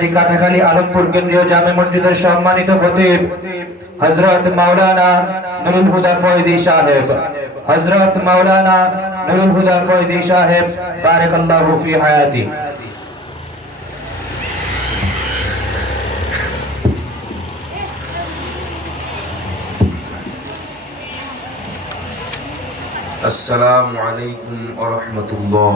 বিলাদি কাঠাখালী আলমপুর কেন্দ্রীয় জামে মসজিদের সম্মানিত খতিব হজরত মাওলানা নুরুল হুদা ফয়জি সাহেব হজরত মাওলানা নুরুল হুদা ফয়জি সাহেব বারাকাল্লাহু ফি হায়াতি السلام عليكم ورحمة الله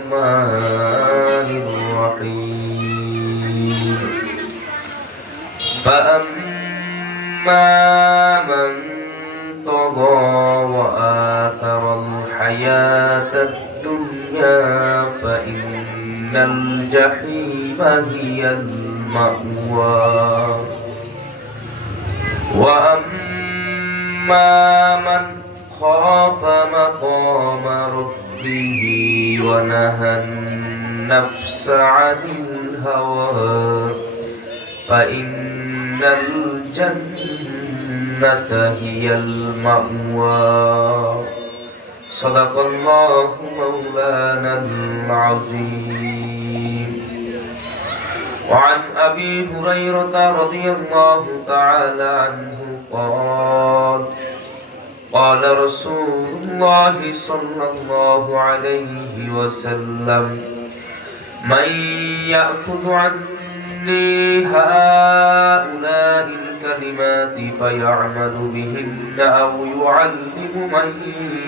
الرحيم. فأما من طغى وآثر الحياة الدنيا فإن الجحيم هي المأوى. وأما من خاف مقام ربه ونهى النفس عن الهوى. فإن الجنة هي المأوى. صدق الله مولانا العظيم. وعن أبي هريرة رضي الله تعالى عنه قال قال رسول الله صلى الله عليه وسلم من يأخذ عني هؤلاء الكلمات فيعمل بهن أو يعلم من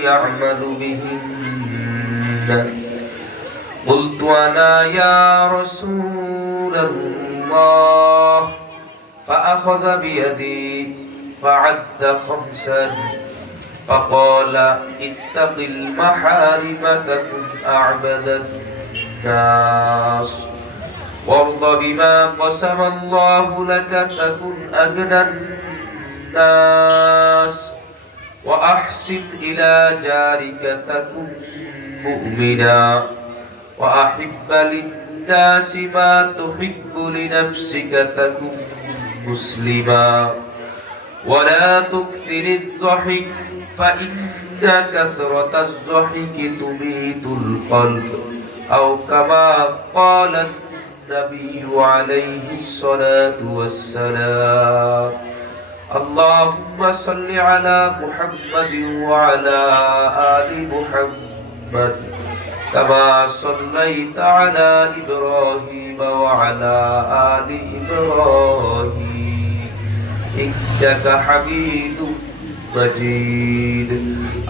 يعمل بهن. قلت أنا يا رسول الله. فأخذ بيدي فعد خمسا فقال اتق المحارم تكن أعبد الناس وارض بما قسم الله لك تكن أغنى الناس. وأحسن إلى جارك تكن مؤمنا. وأحب للناس ما تحب لنفسك تكن مسلما. ولا تكثر الضحك فإن كثرة الضحك تميت القلب أو كما قال النبي عليه الصلاة والسلام. اللهم صل على محمد وعلى آل محمد كما صليت على إبراهيم وعلى آل إبراهيم. إنك حميد مجيد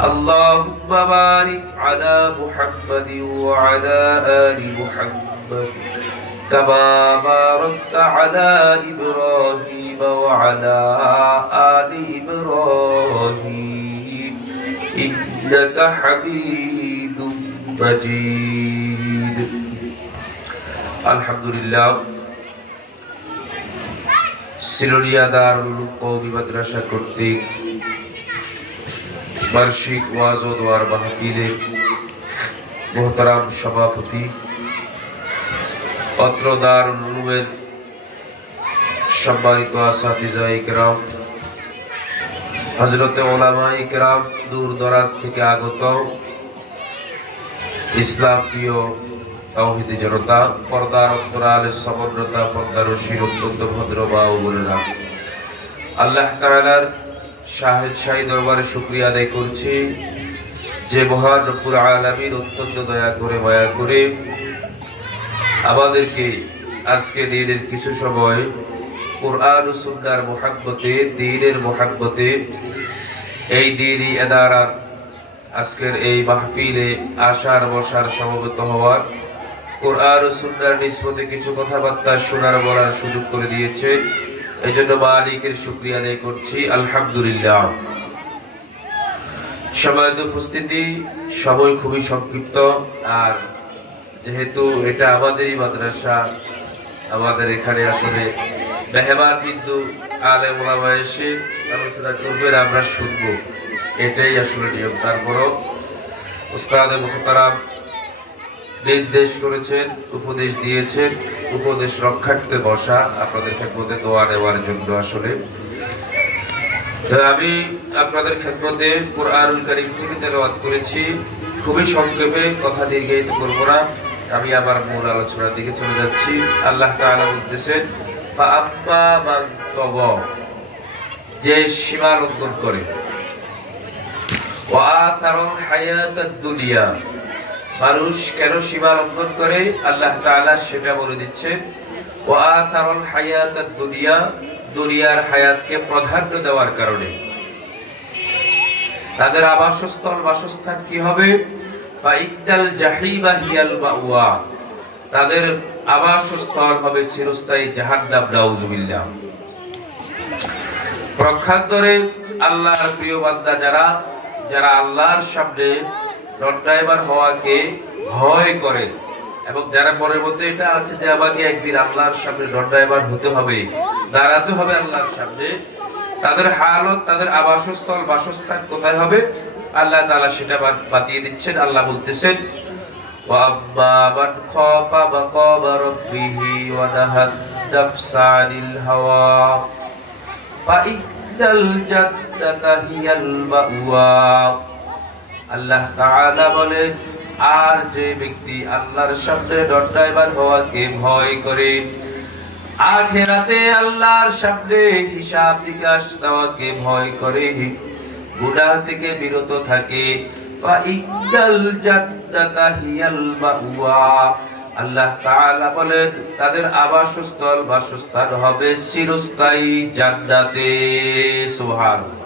اللهم بارك على محمد وعلى آل محمد كما باركت على إبراهيم وعلى آل إبراهيم إنك حميد مجيد الحمد لله সিলোরিয়া দারুল কৌমি মাদ্রাসা কর্তৃক বার্ষিক ওয়াজ ও দোয়ার মাহফিলে মোহতারাম সভাপতি অত্র দারুল উলুমের সম্মানিত আসাতিজা ইকরাম হজরতে ওলামা ইকরাম দূর দরাজ থেকে আগত ইসলাম প্রিয় তাওহিদি জনতা, পর্দার অন্তরালে সমগ্রতা পর্দার শির অত্যন্ত ভদ্র বা আল্লাহ তাআলার শাহেদ শাহী দরবারে শুকরিয়া আদায় করছি। যে মহান রব্বুল আলামিন অত্যন্ত দয়া করে, মায়া করে আমাদেরকে আজকে দিনের কিছু সময় কোরআন ও সুন্নাহর মোহাব্বতে, দিনের মোহাব্বতে এই দিনই এদারার আজকের এই মাহফিলে আশার বসার সমবেত হওয়ার কোরআন ও সুন্নাহর নিসবতে কিছু কথাবার্তা শোনার বলার সুযোগ করে দিয়েছে। এই জন্য মালিকের শুক্রিয়া আদায় করছি, আলহামদুলিল্লাহ। সবাই উপস্থিতি, সময় খুবই সংক্ষিপ্ত, আর যেহেতু এটা আমাদেরই মাদ্রাসা, আমাদের এখানে আসলে মেহমান বিন্দু আলে মোলামা এসে আলোচনা করবেন আমরা শুনব। এটাই আসলে নিয়ম। তারপরও উস্তাদ মোহতারাম নির্দেশ করেছেন, উপদেশ দিয়েছেন, উপদেশ রক্ষার্থে বসা। আপনাদের খেদমতে দোয়া নেওয়ার জন্য আসলে। আমি আপনাদের খেদমতে কোরআনুল কারীম থেকে তেলাওয়াত করেছি। খুবই সংক্ষেপে কথা দীর্ঘায়িত করব না। আমি আবার মূল আলোচনার দিকে চলে যাচ্ছি। আল্লাহ তাআলা বলতেছেন বা মান তব যে সীমা লঙ্ঘন করে। ওয়া আথারুল হায়াতাদ দুনিয়া মানুষ কেন সীমা লঙ্ঘন করে? আল্লাহ সেটা বলে দিচ্ছেন, ওয়া আথারুল হায়াতাদ দুনিয়া দুনিয়ার হায়াতকে প্রাধান্য দেওয়ার কারণে। তাদের আবাসস্থল, বাসস্থান কি হবে? হিয়াল তাদের আবাসস্থল হবে চিরস্থায়ী জাহান্নাম, নাউজুবিল্লাহ। প্রক্ষান্তরে আল্লাহর প্রিয় বান্দা যারা যারা আল্লাহর সামনে ড্রাইভার হওয়াকে ভয় করে এবং যারা পরের মধ্যে এটা আছে যে আমাকে একদিন আল্লাহর সামনে ড্রাইভার হতে হবে দাঁড়াতে হবে আল্লাহর সামনে তাদের হালত তাদের আবাসস্থল বাসস্থান কোথায় হবে আল্লাহ তাআলা সেটা বাত- বাতিয়ে দিচ্ছেন আল্লাহ বলতেছেন وأما من خاف مقام ربه ونهى النفس عن الهوى فإن الجنة هي المأوى আল্লাহ তাআলা বলেন আর যে ব্যক্তি আল্লাহর সামনে ড্রাইভার হওয়াকে ভয় করে, আখেরাতে আল্লাহর সামনে হিসাব নিকাশ দেওয়াকে ভয় করে, গুনাহ থেকে বিরত থাকে। আল্লাহ তাআলা বলেন, তাদের আবাসস্থল বাসস্থান হবে চিরস্থায়ী জান্নাতে। সুবহানাল্লাহ।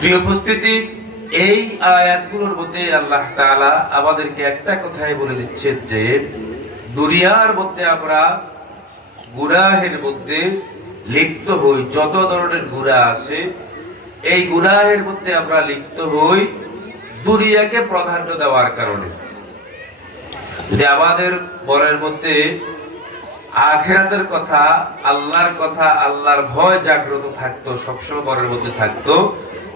প্রিয় উপস্থিতি এই আয়াতগুলোর মধ্যে আল্লাহ তাআলা আমাদেরকে একটা কথাই বলে দিচ্ছেন যে, দুনিয়ার মধ্যে আমরা গুনাহের মধ্যে লিপ্ত হই, যত ধরনের গুনাহ আছে, এই গুনাহের মধ্যে আমরা লিপ্ত হই দুনিয়াকে প্রাধান্য দেওয়ার কারণে। যদি আমাদের মনের মধ্যে আখেরাতের কথা, আল্লাহর কথা, আল্লাহর ভয় জাগ্রত থাকতো, সবসময় মনের মধ্যে থাকতো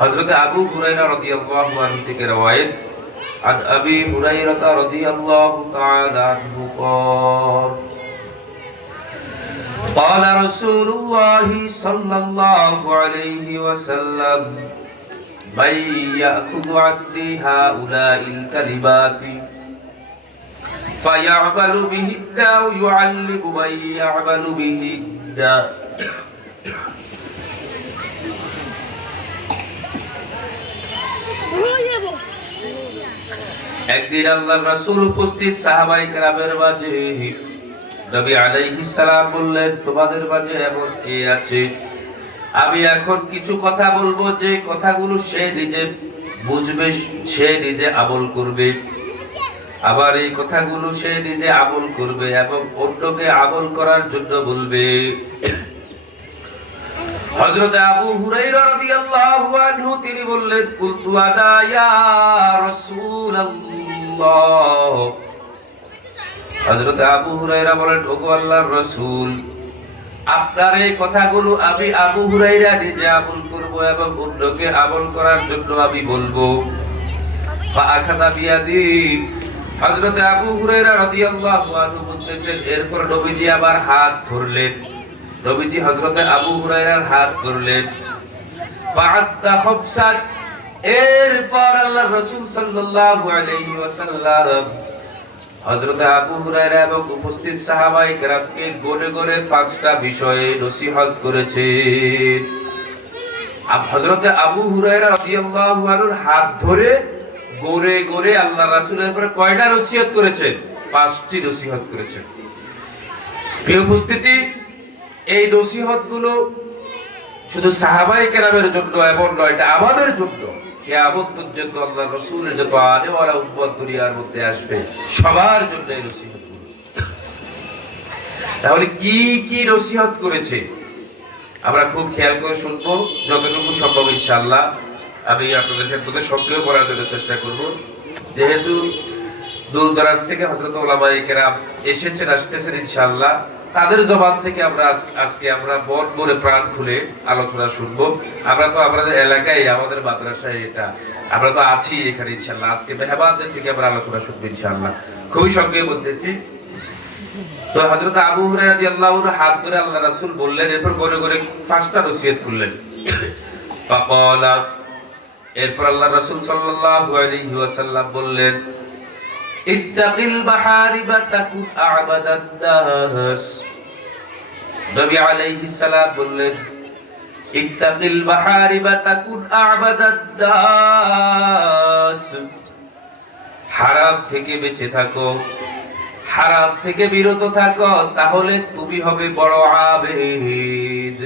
হযরত আবু হুরায়রা রাদিয়াল্লাহু আনহু থেকে রেওয়ায়েত عن أبي هريرة رضي الله تعالى عنه قال قال رسول الله صلى الله عليه وسلم من يأخذ عني هؤلاء الكلمات فيعمل بهن أو يعلم من يعمل بهن একদিন আল্লাহর রাসূল উপস্থিত সাহাবাই কেরামের মাঝে, নবী আলাইহিস সালাম বললেন, তোমাদের মাঝে এমন কে আছে? আমি এখন কিছু কথা বলব, যে কথাগুলো সে নিজে বুঝবে, সে নিজে আমল করবে। আবার এই কথাগুলো সে নিজে আমল করবে এবং অন্যকে আমল করার জন্য বলবে। হযরত আবু হুরায়রা রাদিয়াল্লাহু আনহু, তিনি বললেন, কুলতু আনা ইয়া রাসূলুল্লাহ। আবু হুরায়রা বলেন, ওগো আল্লাহর আপনার এই কথাগুলো আমি আবু হুরায়রা নিজে আমল করব এবং অন্যকে আমল করার জন্য আমি বলব। বিয়াদি। আবু আনহু বলতেছেন, এরপর নবীজি আবার হাত ধরলেন। নবীজি হযরত আবু হুরায়রার হাত ধরলেন। এরপর আল্লাহর রাসূল সাল্লাল্লাহু আলাইহি আবু হুরায়রা এবং উপস্থিত সাহাবায়ে কেরামকে গনে গনে পাঁচটা বিষয়ে নসিহত করেছেন হযরত আবু হুরায়রা হাত ধরে গড়ে গড়ে আল্লাহ রাসূলের উপরে কয়টা নসিহত করেছেন পাঁচটি নসিহত করেছেন প্রিয় উপস্থিতি, এই নসিহতগুলো শুধু সাহাবাই কেরামের জন্য এমন নয়, এটা আমাদের জন্য। কেয়ামত পর্যন্ত আল্লাহ রসুলের যত দুনিয়ার মধ্যে আসবে, সবার জন্য নসিহত তাহলে কি কি নসিহত করেছে? আমরা খুব খেয়াল করে শুনব, যতটুকু সম্ভব ইনশাল্লাহ আমি আপনাদের ক্ষেত্রে সক্রিয় করার জন্য চেষ্টা করব। যেহেতু দূর দরাজ থেকে হজরত কেরাম এসেছেন, আসতেছেন ইনশাআল্লাহ। তাদের জবান থেকে আমরা আজকে আমরা মন মনে প্রাণ খুলে আলোচনা শুনব। আমরা তো আমাদের এলাকায়, আমাদের মাদ্রাসায় এটা আমরা তো আছি এখানে ইনশাআল্লাহ আজকে মেহমানদের থেকে আমরা আলোচনা শুনব ইনশাআল্লাহ খুবই সঙ্গে বলতেছি। তো আবু আনহু হাত ধরে আল্লাহ রাসূল বললেন, এরপর করে করে পাঁচটা নসিহত করলেন এরপর আল্লাহ রাসূল সাল্লাল্লাহু আলাইহি ওয়াসাল্লাম বললেন ইত্তাকিল মাহারিবা তাকুন আ'বাদান নাস নবী আলাইহিস সালাম বললেন, ইত্তাকিল মাহারিবা তাকুন আ'বাদান নাস হারাম থেকে বেঁচে থাকো, হারাম থেকে বিরত থাকো, তাহলে তুমি হবে বড় আবেদ।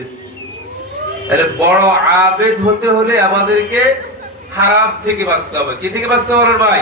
বড় আবেদ হতে হলে আমাদেরকে হারাম থেকে বাঁচতে হবে। কি থেকে বাঁচতে হবে ভাই?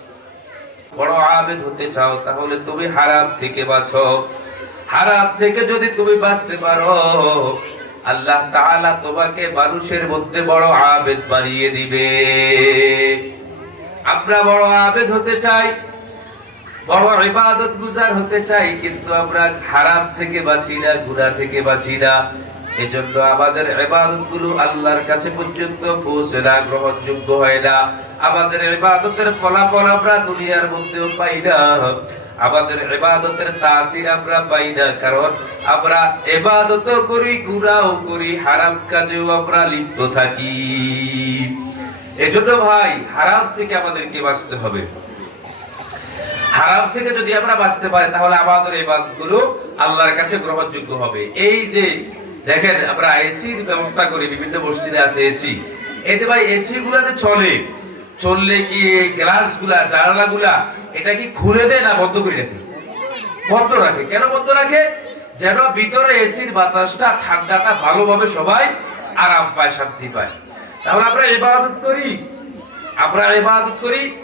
বড় আবেদ হতে চাও, তাহলে তুমি হারাম থেকে বাঁচো। হারাম থেকে যদি তুমি বাঁচতে পারো, আল্লাহ তাআলা তোমাকে মানুষের মধ্যে বড় আবেদ বানিয়ে দিবে। আমরা বড় আবেদ হতে চাই, বড় ইবাদত গুজার হতে চাই, কিন্তু আমরা হারাম থেকে বাঁচি না, গুনাহ থেকে বাঁচি না। এজন্য আমাদের ইবাদতগুলো আল্লাহর কাছে পর্যন্ত পৌঁছে না, গ্রহণযোগ্য হয় না। আমাদের ইবাদতের ফলাফল আমরা দুনিয়ার মধ্যেও পাই না। আমাদের ইবাদতের তাসির আমরা পাই না, কারণ আমরা ইবাদত করি, গুনাহও করি, হারাম কাজেও আমরা লিপ্ত থাকি। এজন্য ভাই, হারাম থেকে আমাদেরকে বাঁচতে হবে। হারাম থেকে যদি আমরা বাঁচতে পারি, তাহলে আমাদের এই বাদগুলো আল্লাহর কাছে গ্রহণযোগ্য হবে। এই যে দেখেন, আমরা এসির ব্যবস্থা করি, বিভিন্ন মসজিদে আছে এসি এতে ভাই এসি গুলাতে চলে। চললে কি গ্লাসগুলা জানালা গুলা এটা কি খুলে দেয় না বন্ধ করে রাখে? বন্ধ রাখে। কেন বন্ধ রাখে? যেন ভিতরে এসির বাতাসটা, ঠান্ডাটা ভালোভাবে সবাই আরাম পায়, শান্তি পায়। তাহলে আমরা ইবাদত করি। আমরা ইবাদত করি।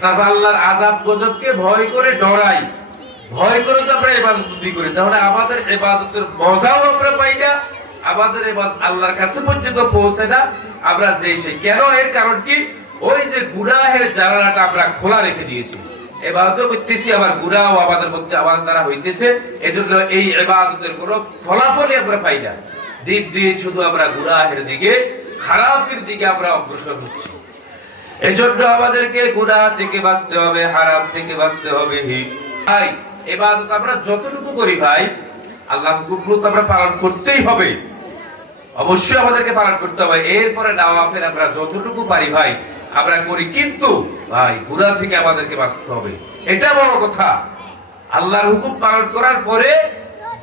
তারপর আল্লাহর আজাব গজবকে ভয় করে ডরাই। ভয় করে তো আমরা ইবাদত বন্দি করি। তাহলে আমাদের এবাদতের মজাও আমরা পাই না, আমাদের ইবাদত আল্লাহর কাছে পর্যন্ত পৌঁছে না, আমরা যে সেই। কেন? এর কারণ কি? ওই যে গুনাহের জানালাটা আমরা খোলা রেখে দিয়েছি। এবাদত করতেছি, আবার গুনাহও আমাদের মধ্যে, আমাদের দ্বারা হইতেছে। এজন্য এই ইবাদতের কোনো ফলাফলই আমরা পাই না। দিক দিয়ে শুধু আমরা গুনাহের দিকে, খারাপের দিকে আমরা অগ্রসর হচ্ছি। এজন্য আমাদেরকে গুনাহ থেকে বাঁচতে হবে, হারাম থেকে বাঁচতে হবে। ভাই এবাদত আমরা যতটুকু করি ভাই, আল্লাহ হুকুমগুলো তো আমরা পালন করতেই হবে। অবশ্যই আমাদেরকে পালন করতে হবে। এরপরে নাওয়াফের আমরা যতটুকু পারি ভাই, আমরা করি। কিন্তু ভাই, গুনাহ থেকে আমাদেরকে বাঁচতে হবে। এটা বড় কথা। আল্লাহর হুকুম পালন করার পরে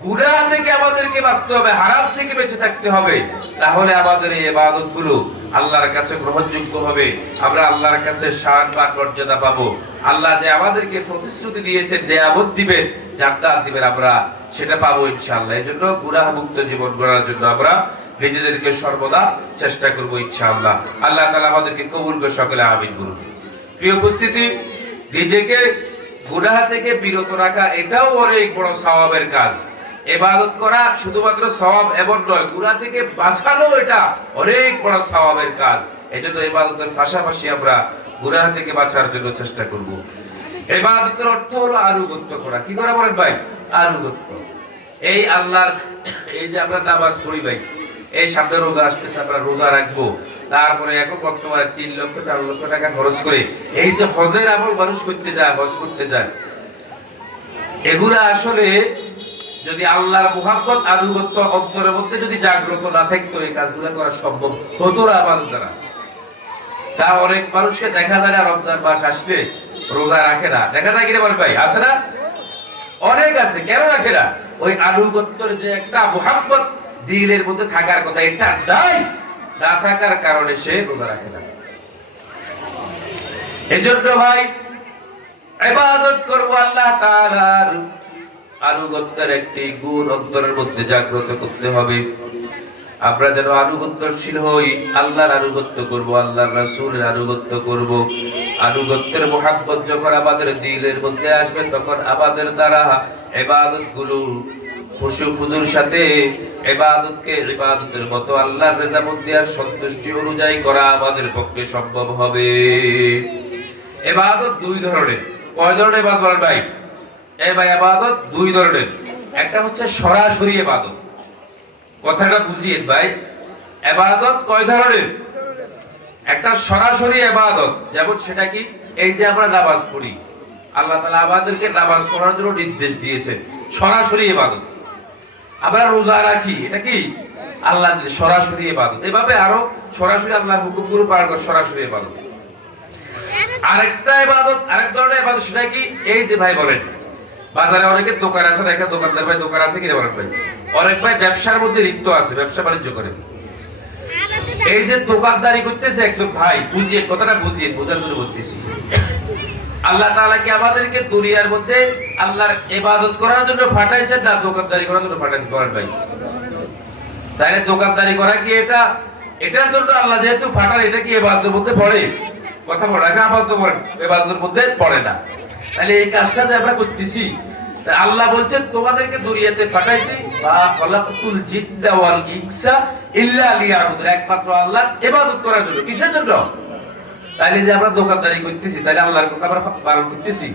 গুনাহ থেকে আমাদেরকে বাঁচতে হবে, হারাম থেকে বেঁচে থাকতে হবে। তাহলে আমাদের এই ইবাদতগুলো আল্লাহর কাছে গ্রহণযোগ্য হবে। আমরা আল্লাহর কাছে শান বা মর্যাদা পাবো। আল্লাহ যে আমাদেরকে প্রতিশ্রুতি দিয়েছেন, দেয়াবত দিবেন, জান্নাত দিবেন আমরা, সেটা পাবো ইনশাআল্লাহ। এই জন্য গুনাহ মুক্ত জীবন গড়ার জন্য আমরা নিজেদেরকে সর্বদা চেষ্টা করব ইনশাআল্লাহ। আল্লাহ তাআলা আমাদেরকে কবুল করে সকলে আমিন বলুন। প্রিয় উপস্থিতি, নিজেকে গুনাহ থেকে বিরত রাখা এটাও অনেক বড় সওয়াবের কাজ। এবাদত করা শুধুমাত্র সওয়াব এবং নয়, গুনাহ থেকে বাঁচানো এটা অনেক বড় সওয়াবের কাজ। এজন্য ইবাদতের পাশাপাশি আমরা গুনাহ থেকে বাঁচার জন্য চেষ্টা করব। ইবাদতের অর্থ হলো আনুগত্য করা। কি করা বলেন ভাই? আনুগত্য। এই আল্লাহর, এই যে আমরা নামাজ পড়ি ভাই, এই সামনে রোজা আসতেছে, আমরা রোজা রাখব। তারপরে এখন বর্তমানে তিন লক্ষ, চার লক্ষ টাকা খরচ করে এই যে হজের আমল মানুষ করতে যায়, হজ করতে যায়। এগুলা আসলে যদি আল্লাহর মুহাব্বত আনুগত্য অন্তরের মধ্যে যদি জাগ্রত না থাকতো, এই কাজগুলো করা সম্ভব হতো না আমার দ্বারা। তা অনেক মানুষকে দেখা যায় না রমজান মাস আসলে রোজা রাখে না। দেখা যায় কিনা ভাই? আছে না? অনেক আছে, কেন রাখে না? ওই আনুগত্যের যে একটা মোহাম্মত দিলের মধ্যে থাকার কথা, এটা নাই। না থাকার কারণে সে রোজা রাখে না। এজন্য ভাই, ইবাদত করব আল্লাহ তাআলার আনুগত্যের একটি গুণ অন্তরের মধ্যে জাগ্রত করতে হবে। আমরা যেন আনুগত্যশীল হই, আল্লাহর আনুগত্য করব, আল্লাহর রাসূলের আনুগত্য করব। আনুগত্যের মোহাব্বত যখন আমাদের দিলের মধ্যে আসবে, তখন আমাদের দ্বারা ইবাদতগুলো খুশু খুজুর সাথে ইবাদতকে ইবাদতের মতো আল্লাহর রেজামন্দি আর সন্তুষ্টি অনুযায়ী করা আমাদের পক্ষে সম্ভব হবে। এবাদত দুই ধরনের। কয় ধরনের এবাদত ভাই? এই ভাই এবাদত দুই ধরনের। একটা হচ্ছে সরাসরি এবাদত কথাটা বুঝিয়ে ভাই। এবাদত কয় ধরনের? একটা সরাসরি এবাদত যেমন সেটা কি? এই যে আমরা নামাজ পড়ি। আল্লাহ তাআলা আমাদেরকে নামাজ পড়ার জন্য নির্দেশ দিয়েছেন। সরাসরি এবাদত আমরা রোজা রাখি, এটা কি? আল্লাহ সরাসরি এবাদত এভাবে আরও সরাসরি আল্লাহর হুকুমগুলো পালন সরাসরি এবাদত আরেকটা ইবাদত আরেক ধরনের ইবাদত সেটা কি? এই যে ভাই বলেন। বাজারে অনেকের দোকান আছে দেখা দোকানদার ভাই দোকান আছে, কিনা বলেন ভাই অনেক ভাই ব্যবসার মধ্যে লিপ্ত আছে, ব্যবসা বাণিজ্য করে। এই যে দোকানদারি করতেছে একজন ভাই, বুঝিয়ে, কথাটা বুঝিয়ে, বোঝার জন্য বলতেছি। আল্লাহ তাআলা কি আমাদেরকে দুনিয়ার মধ্যে আল্লাহর ইবাদত করার জন্য পাঠাইছেন না দোকানদারি করার জন্য পাঠাইছেন বলেন ভাই তাহলে দোকানদারি করা কি এটা? এটার জন্য আল্লাহ যেহেতু পাঠান, এটা কি ইবাদতের মধ্যে পড়ে? কথা বলে না আপাতত পড়ে ইবাদতের মধ্যে পড়ে না। তাহলে এই কাজটা যে আমরা করতেছি আল্লাহ বলছেন তোমাদেরকে দুনিয়াতে পাঠাইছি, বা খলাকুল জিন্না ওয়াল ইনসা ইল্লা লিয়াবুদ একমাত্র আল্লাহ ইবাদত করার জন্য। কিসের জন্য? তাহলে যে আমরা দোকানদারি করতেছি, তাহলে আল্লাহর কথা আমরা পালন করতেছি।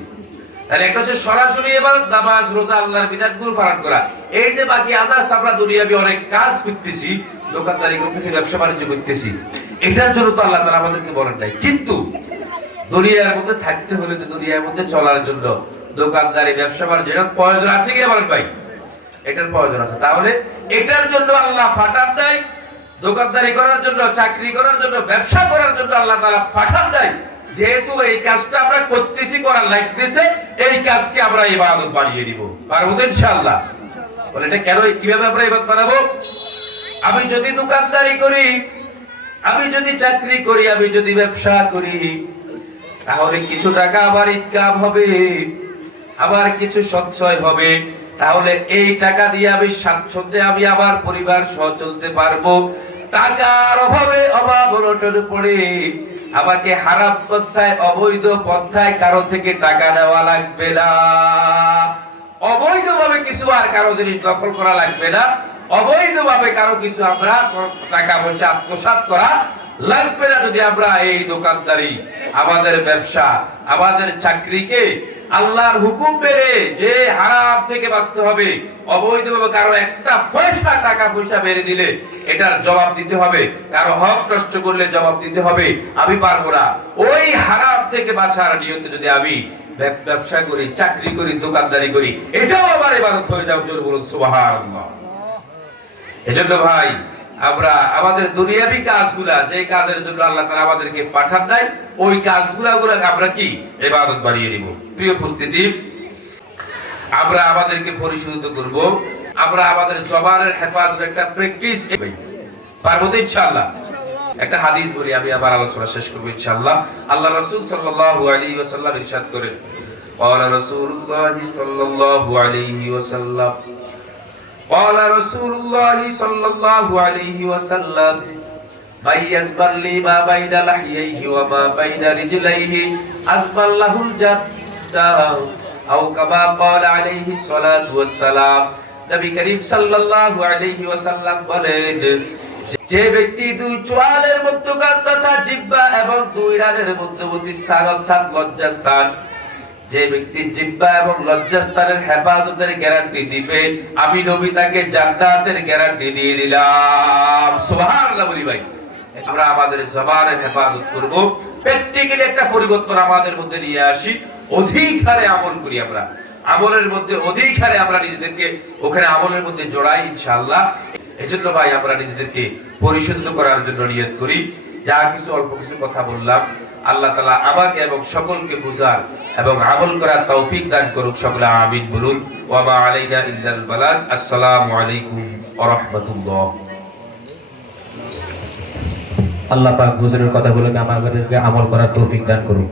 তাহলে একটা হচ্ছে সরাসরি ইবাদত, নামাজ, রোজা, আল্লাহর বিধানগুলো পালন করা। এই যে বাকি আদার্স আমরা দুনিয়াবি অনেক কাজ করতেছি, দোকানদারি করতেছি ব্যবসা বাণিজ্য করতেছি। এটার জন্য তো আল্লাহ তাআলা আমাদেরকে বলেন নাই। কিন্তু দুনিয়ার মধ্যে থাকতে হলে তো দুনিয়ার মধ্যে চলার জন্য দোকানদারি, ব্যবসা বাণিজ্য, এটার প্রয়োজন আছে কি বলেন ভাই? এটার প্রয়োজন আছে। তাহলে এটার জন্য আল্লাহ ফাটান নাই, দোকানদারি করার জন্য, চাকরি করার জন্য, ব্যবসা করার জন্য আল্লাহ তাআলা পাঠান নাই। যেহেতু এই কাজটা আমরা করতেছি, করার লাগতেছে, এই কাজকে আমরা ইবাদত বানিয়ে দিব পারব তো ইনশাআল্লাহ? বলে এটা কেন, কীভাবে আমরা ইবাদত বানাবো? আমি যদি দোকানদারি করি, আমি যদি চাকরি করি, আমি যদি ব্যবসা করি তাহলে কিছু টাকা আবার ইনকাম হবে, আবার কিছু সঞ্চয় হবে। তাহলে এই টাকা দিয়ে আমি স্বাচ্ছন্দ্যে আমি আমার পরিবার সহ চলতে পারব। টাকার অভাবে অভাব অনটন পড়ে আমাকে হারাম পন্থায়, অবৈধ পন্থায় কারও থেকে টাকা নেওয়া লাগবে না। অবৈধভাবে কিছু আর কারও জিনিস দখল করা লাগবে না। অবৈধভাবে কারও কিছু আমরা টাকা পয়সা আত্মসাৎ করা লাগবে না যদি আমরা এই দোকানদারি, আমাদের ব্যবসা, আমাদের চাকরিকে আল্লাহর হুকুম মেনে যে হারাম থেকে বাঁচতে হবে, অবৈধভাবে কারও একটা পয়সা, টাকা, পয়সা মেরে দিলে এটার জবাব দিতে হবে। কারও হক নষ্ট করলে জবাব দিতে হবে। আমি পারব না। ওই হারাম থেকে বাঁচার নিয়তে যদি আমি ব্যবসা করি, চাকরি করি, দোকানদারি করি, এটাও আমার ইবাদত হয়ে যাও জোর বলুন, সুবহানাল্লাহ। এজন্য ভাই আমরা আমাদের দুনিয়াবি কাজগুলা যে কাজের জন্য আল্লাহ তাআলা আমাদেরকে পাঠান নাই ওই কাজগুলা গুলা আমরা কি ইবাদত বানিয়ে নিব প্রিয় উপস্থিতি আমরা আমাদেরকে পরিশোধিত করব আমরা আমাদের জবানের হেফাজত একটা প্র্যাকটিস পারবো তো ইনশাআল্লাহ একটা হাদিস বলি আমি আবার আলোচনা শেষ করবো ইনশাআল্লাহ আল্লাহ রাসূল সাল্লাল্লাহু আলাইহি ওয়াসাল্লাম ইরশাদ করেন قال رسول الله صلى الله عليه وسلم قال رسول الله صلى الله عليه وسلم من يزبر لي ما بين لحييه وما بين رجليه أزبر له الجنة أو كما قال عليه الصلاة والسلام নবী করিম সাল্লাল্লাহু আলাইহি ওয়াসাল্লাম বলেন যে ব্যক্তি দুই চোয়ালের মধ্যকার তথা জিহ্বা এবং দুই রানের মধ্যবর্তী স্থান অর্থাৎ লজ্জাস্থান যে ব্যক্তি জিব্বা এবং লজ্জাস্থানের হেফাজতের গ্যারান্টি দিবে, আমি নবী তাকে জান্নাতের গ্যারান্টি দিয়ে দিলাম। সুবহানাল্লাহ বলি ভাই। আমরা আমাদের জবানের হেফাজত করব। প্র্যাকটিক্যালি একটা পরিবর্তন আমাদের মধ্যে নিয়ে আসি। অধিক হারে আমল করি আমরা। আমলের মধ্যে অধিক হারে আমরা নিজেদেরকে ওখানে আমলের মধ্যে জড়াই, ইনশাআল্লাহ। এজন্য ভাই আমরা নিজেদেরকে পরিশুদ্ধ করার জন্য নিয়ত করি। যা কিছু, অল্প কিছু কথা বললাম। আল্লাহ তালা আমাকে এবং সকলকে বুঝার এবং আমল করার তৌফিক দান করুক সকলে, আমিন বলুন। ওয়াবা আলাইনা ইল্লাল বালাদ আসসালামু আলাইকুম ওয়া রাহমাতুল্লাহ। আল্লাহ পাক হুজুরের কথাগুলোকে আমাদেরকে আমল করার তৌফিক দান করুন